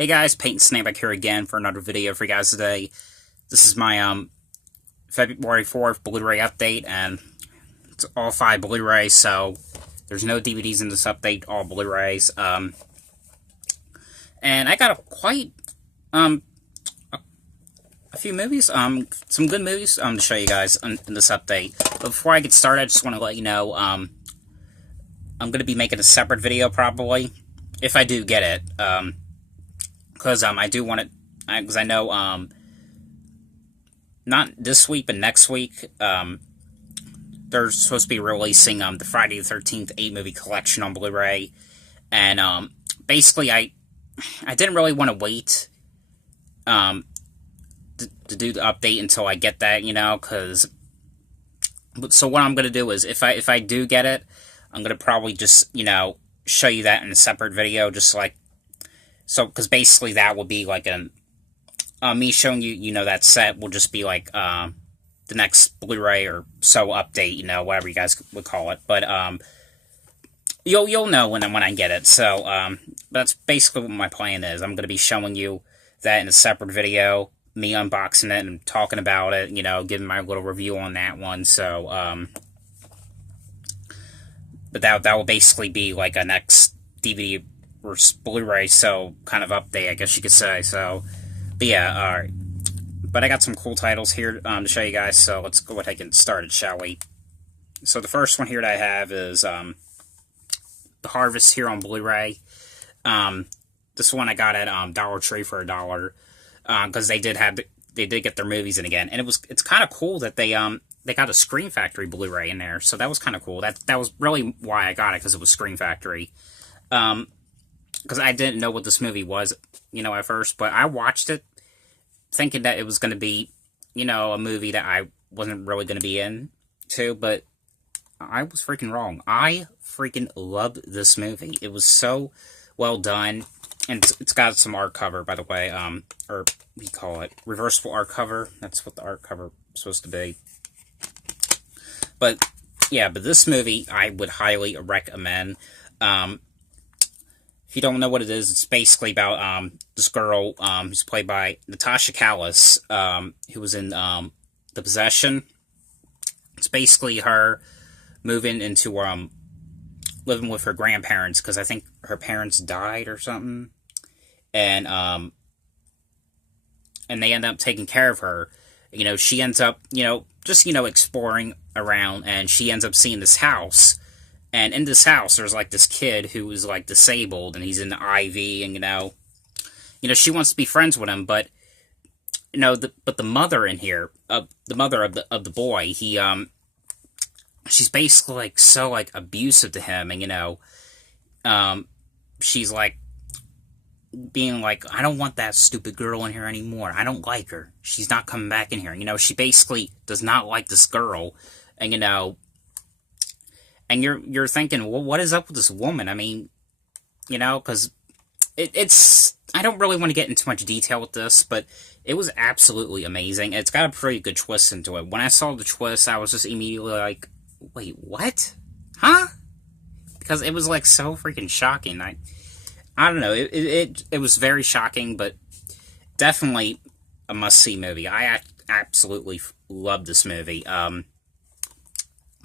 Hey guys, Peyton Snakeback here again for another video for you guys today. This is my February 4th Blu-ray update, and it's all 5 Blu-rays, so there's no DVDs in this update, all Blu-rays. And I got a few movies, some good movies to show you guys in this update. But before I get started, I just want to let you know I'm going to be making a separate video probably, if I do get it. Because I do want it, because I know, not this week, but next week, they're supposed to be releasing the Friday the 13th 8-movie collection on Blu-ray, and basically I didn't really want to wait to do the update until I get that, you know, so what I'm going to do is, if I do get it, I'm going to probably just, you know, show you that in a separate video, just like, so, because basically that will be like me showing you, you know, that set will just be like, the next Blu-ray or so update, you know, whatever you guys would call it, but, you'll know when I get it, so, that's basically what my plan is. I'm going to be showing you that in a separate video, me unboxing it and talking about it, you know, giving my little review on that one, so, but that will basically be like a next DVD or Blu-ray, so kind of update, I guess you could say. So, but yeah, alright. But I got some cool titles here to show you guys, so let's go ahead and get started, shall we? So the first one here that I have is The Harvest here on Blu-ray. This one I got at Dollar Tree for $1, because they did get their movies in again, and it's kind of cool that they got a Scream Factory Blu-ray in there, so that was kind of cool. That was really why I got it, because it was Scream Factory. Because I didn't know what this movie was, you know, at first, but I watched it thinking that it was going to be, you know, a movie that I wasn't really going to be into, but I was freaking wrong. I freaking loved this movie. It was so well done, and it's got some art cover, by the way, or what do you call it? Reversible art cover. That's what the art cover is supposed to be. But, yeah, but this movie I would highly recommend. If you don't know what it is, it's basically about this girl who's played by Natasha Callis, who was in The Possession. It's basically her moving into living with her grandparents, because I think her parents died or something, and they end up taking care of her. You know, she ends up, you know, just, you know, exploring around, and she ends up seeing this house. And in this house, there's, like, this kid who is, like, disabled, and he's in the IV, and, you know, she wants to be friends with him, but, you know, but the mother in here, the mother of the boy, she's basically, like, so, like, abusive to him, and, you know, she's, like, being like, I don't want that stupid girl in here anymore, I don't like her, she's not coming back in here, you know, she basically does not like this girl, and, you know, and you're thinking, well, what is up with this woman? I mean, you know, because it's... I don't really want to get into much detail with this, but it was absolutely amazing. It's got a pretty good twist into it. When I saw the twist, I was just immediately like, wait, what? Huh? Because it was, like, so freaking shocking. I don't know. It was very shocking, but definitely a must-see movie. I absolutely loved this movie. But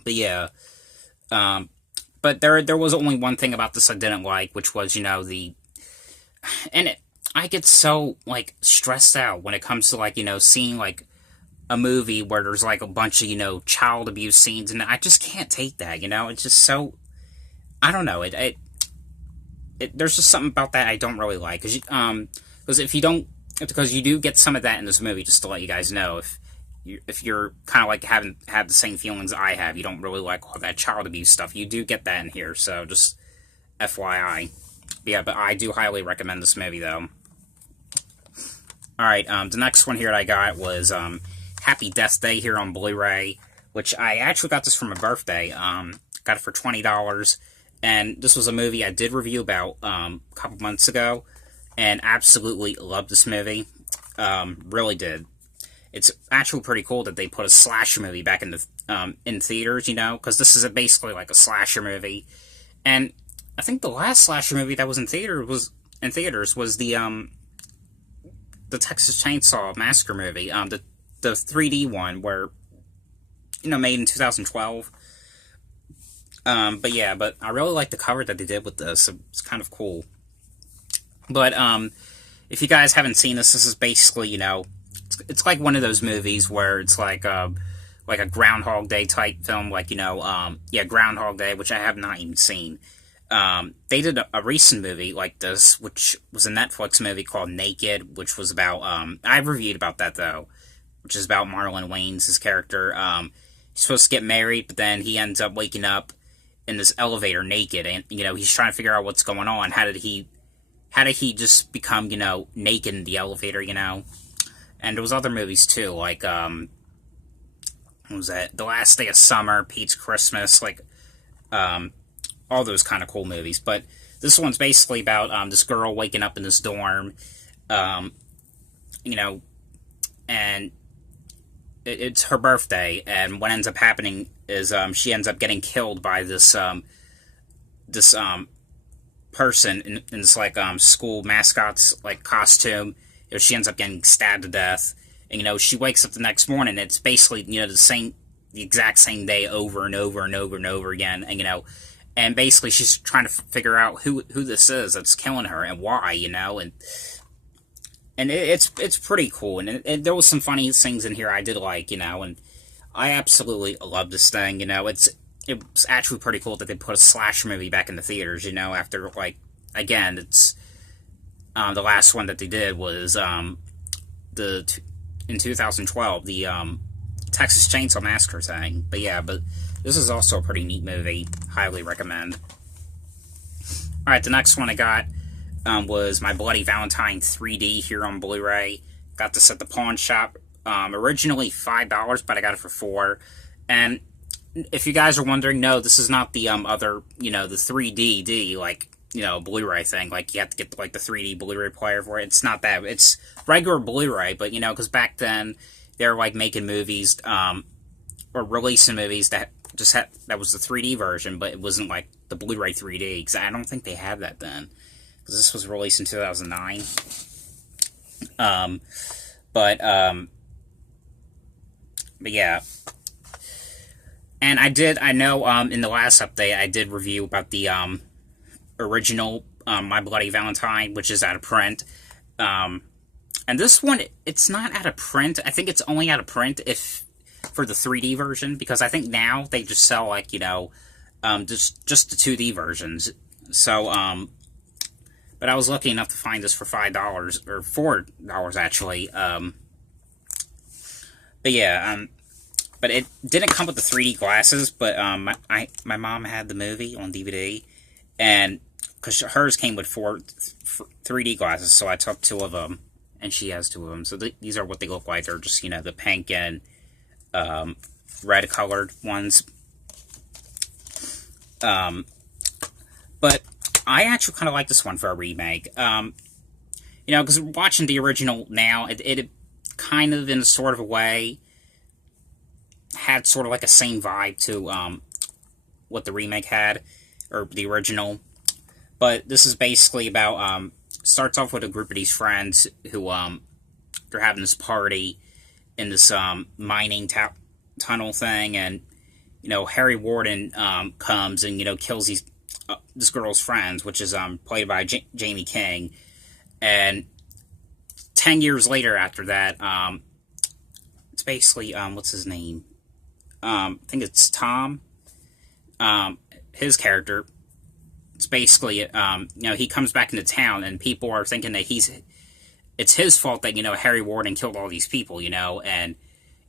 yeah... but there was only one thing about this I didn't like, which was, you know, I get so, like, stressed out when it comes to, like, you know, seeing, like, a movie where there's, like, a bunch of, you know, child abuse scenes, and I just can't take that, you know, it's just so, I don't know, there's just something about that I don't really like, because because you do get some of that in this movie, just to let you guys know, if you're kind of like have the same feelings I have, you don't really like all that child abuse stuff, you do get that in here, so just FYI. Yeah, but I do highly recommend this movie, though. Alright, the next one here that I got was Happy Death Day here on Blu-ray, which I actually got this for my birthday. Got it for $20, and this was a movie I did review about a couple months ago, and absolutely loved this movie. Really did. It's actually pretty cool that they put a slasher movie back in theaters, you know, because this is basically like a slasher movie. And I think the last slasher movie that was in theaters was the the Texas Chainsaw Massacre movie, the 3D one, where, made in 2012. But yeah, but I really like the cover that they did with this. It's kind of cool. But, if you guys haven't seen this, this is basically, it's like one of those movies where it's like a Groundhog Day type film, like, Groundhog Day, which I have not even seen. They did a recent movie like this, which was a Netflix movie called Naked, which was about, I've reviewed about that, though, which is about Marlon Wayans, his character. He's supposed to get married, but then he ends up waking up in this elevator naked, and, he's trying to figure out what's going on. How did he just become, naked in the elevator, And there was other movies, too, like, what was that? The Last Day of Summer, Pete's Christmas, like, all those kind of cool movies. But this one's basically about, this girl waking up in this dorm, and it's her birthday, and what ends up happening is, she ends up getting killed by this person in this, like, school mascot's, like, costume. She ends up getting stabbed to death, and, she wakes up the next morning, it's basically, the exact same day over and over and over and over again, and basically she's trying to figure out who this is that's killing her, and why, and it's pretty cool, and there was some funny things in here I did like, and I absolutely love this thing, it was actually pretty cool that they put a slasher movie back in the theaters, after, like, again, it's, the last one that they did was, in 2012, the, Texas Chainsaw Massacre thing, but this is also a pretty neat movie, highly recommend. Alright, the next one I got, was My Bloody Valentine 3D here on Blu-ray. Got this at the pawn shop, originally $5, but I got it for $4, and if you guys are wondering, no, this is not the, other, the 3D, like, Blu-ray thing, like, you have to get, like, the 3D Blu-ray player for it. It's not that, it's regular Blu-ray, but, because back then, they were, like, making movies, or releasing movies that just had, that was the 3D version, but it wasn't, like, the Blu-ray 3D, because I don't think they had that then, because this was released in 2009, but yeah, and I know, in the last update, I did review about the, original, My Bloody Valentine, which is out of print, and this one, it's not out of print. I think it's only out of print for the 3D version, because I think now they just sell, like, just the 2D versions, so, but I was lucky enough to find this for $5, or $4, actually, but yeah, but it didn't come with the 3D glasses, but, my mom had the movie on DVD, and, because hers came with 3D glasses, so I took 2 of them, and she has 2 of them, so these are what they look like. They're just, the pink and, red colored ones, but I actually kind of like this one for a remake, because watching the original now, it kind of, in a sort of a way, had sort of like a same vibe to, what the remake had, or the original, but this is basically about, starts off with a group of these friends who, they're having this party in this, mining tunnel thing, and, Harry Warden, comes and, kills this girl's friends, which is, played by Jamie King, and 10 years later after that, it's basically, what's his name? I think it's Tom, his character, it's basically, he comes back into town, and people are thinking that it's his fault that, Harry Warden killed all these people, and,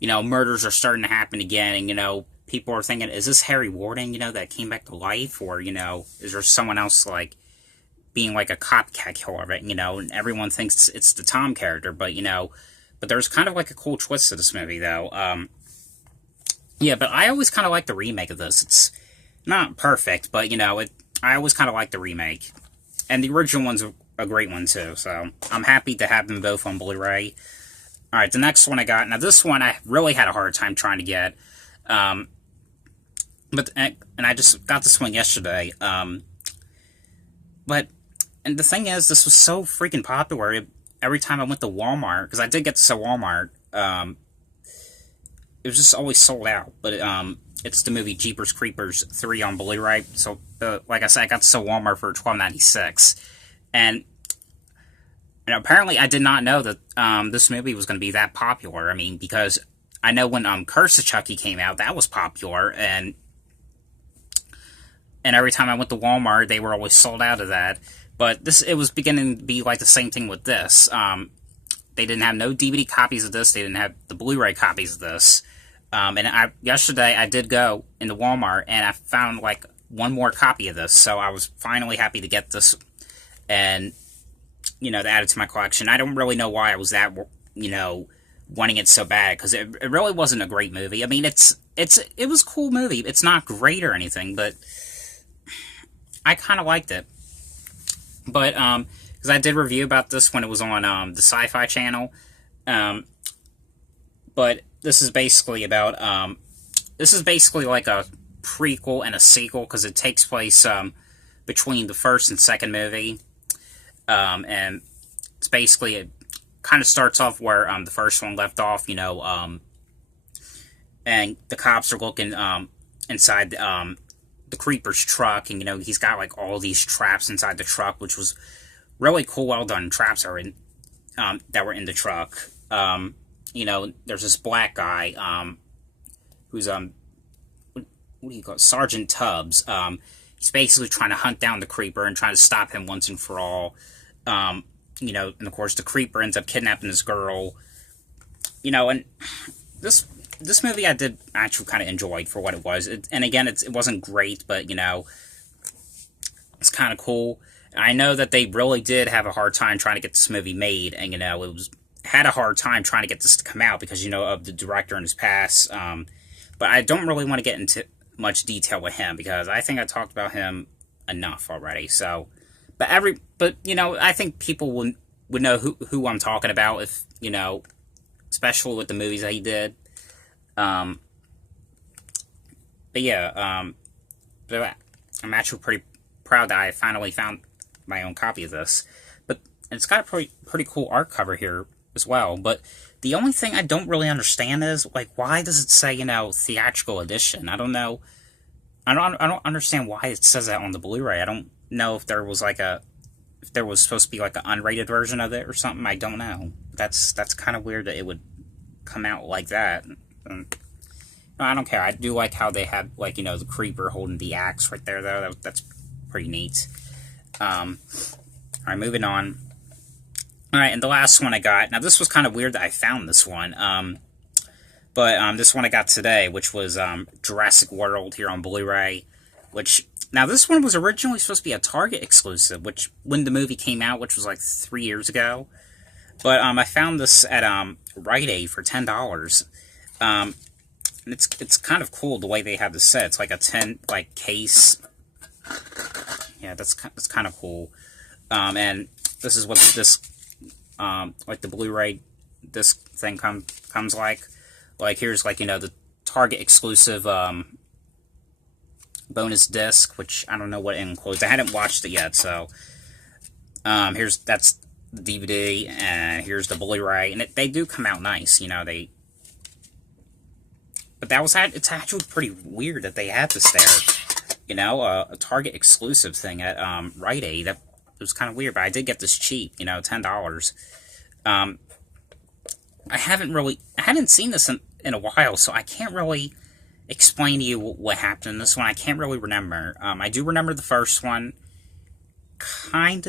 murders are starting to happen again, and, people are thinking, is this Harry Warden, that came back to life, or, is there someone else, like, being, like, a copycat killer of it, and everyone thinks it's the Tom character, but, but there's kind of, like, a cool twist to this movie, though, yeah, but I always kind of like the remake of this. It's not perfect, but, I always kind of like the remake. And the original one's a great one, too, so I'm happy to have them both on Blu-ray. Alright, the next one I got, now this one I really had a hard time trying to get, and I just got this one yesterday, but, and the thing is, this was so freaking popular, every time I went to Walmart, because I did get this at Walmart, it was just always sold out. But it's the movie Jeepers Creepers 3 on Blu-ray. So, like I said, I got this at Walmart for $12.96, and apparently I did not know that this movie was going to be that popular. I mean, because I know when Curse of Chucky came out, that was popular, and every time I went to Walmart, they were always sold out of that. But it was beginning to be like the same thing with this. They didn't have no DVD copies of this. They didn't have the Blu-ray copies of this. And yesterday I did go into Walmart, and I found like one more copy of this. So I was finally happy to get this, and to add it to my collection. I don't really know why I was that wanting it so bad, because it really wasn't a great movie. I mean, it was a cool movie. It's not great or anything, but I kind of liked it. But, because I did review about this when it was on, the Sci-Fi Channel. But this is basically about, this is basically like a prequel and a sequel, because it takes place, between the first and second movie. And it's basically, it kind of starts off where, the first one left off, and the cops are looking, inside, the Creeper's truck, and he's got like all these traps inside the truck, which was really cool, well done traps are in that were in the truck. There's this black guy who's what do you call it? Sergeant Tubbs. He's basically trying to hunt down the Creeper and trying to stop him once and for all. And of course the Creeper ends up kidnapping this girl. And this movie I did actually kind of enjoyed for what it was. And again, it wasn't great, but, it's kind of cool. I know that they really did have a hard time trying to get this movie made, and, it had a hard time trying to get this to come out because, of the director and his past. But I don't really want to get into much detail with him, because I think I talked about him enough already. So, but I think people would know who I'm talking about if, especially with the movies that he did. But yeah, but I'm actually pretty proud that I finally found my own copy of this. But it's got a pretty cool art cover here as well. But the only thing I don't really understand is, like, why does it say, theatrical edition? I don't know. I don't understand why it says that on the Blu-ray. I don't know if there was supposed to be like an unrated version of it or something. I don't know. That's kind of weird that it would come out like that. I don't care. I do like how they have, like, the Creeper holding the axe right there, though. That's pretty neat. Alright, moving on. Alright, and the last one I got. Now, this was kind of weird that I found this one. But this one I got today, which was Jurassic World here on Blu-ray. Now, this one was originally supposed to be a Target exclusive, which, when the movie came out, which was like 3 years ago. But I found this at Rite Aid for $10. And it's kind of cool the way they have this set. It's like a tin case. Yeah, that's kind of cool. And this is what this like the Blu-ray disc thing comes like. Like, here's like, the Target exclusive bonus disc, which I don't know what it includes. I hadn't watched it yet, so that's the DVD, and here's the Blu-ray, and they do come out nice, but it's actually pretty weird that they had this there, a Target exclusive thing at Rite Aid. That it was kind of weird, but I did get this cheap, $10. I hadn't seen this in a while, so I can't really explain to you what happened in this one. I can't really remember. I do remember the first one. I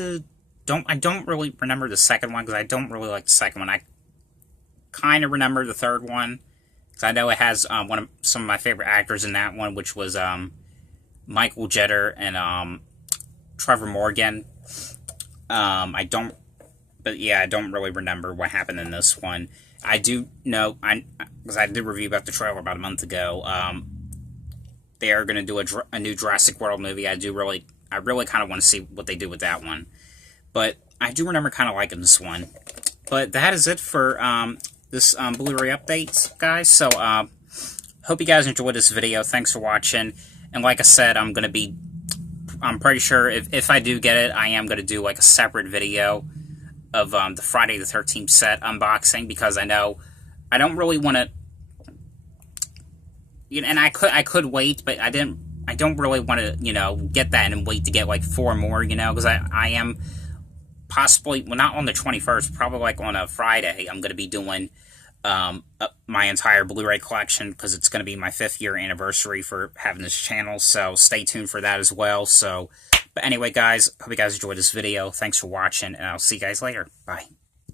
don't really remember the second one, because I don't really like the second one. I kind of remember the third one, because I know it has some of my favorite actors in that one, which was Michael Jeter and Trevor Morgan. I don't really remember what happened in this one. I do know, because I did review about the trailer about a month ago, they are going to do a new Jurassic World movie. I really kind of want to see what they do with that one. But I do remember kind of liking this one. But that is it for this Blu-ray update, guys. So, hope you guys enjoyed this video. Thanks for watching. And like I said, I'm pretty sure if I do get it, I am going to do like a separate video of the Friday the 13th set unboxing, because I know I don't really want to, you know, and I could wait, but I don't really want to, you know, get that and wait to get like 4 more, you know, because I am possibly, well, not on the 21st, probably like on a Friday, I'm going to be doing my entire Blu-ray collection, because it's going to be my 5th year anniversary for having this channel, so stay tuned for that as well. So, but anyway, guys, hope you guys enjoyed this video. Thanks for watching, and I'll see you guys later. Bye.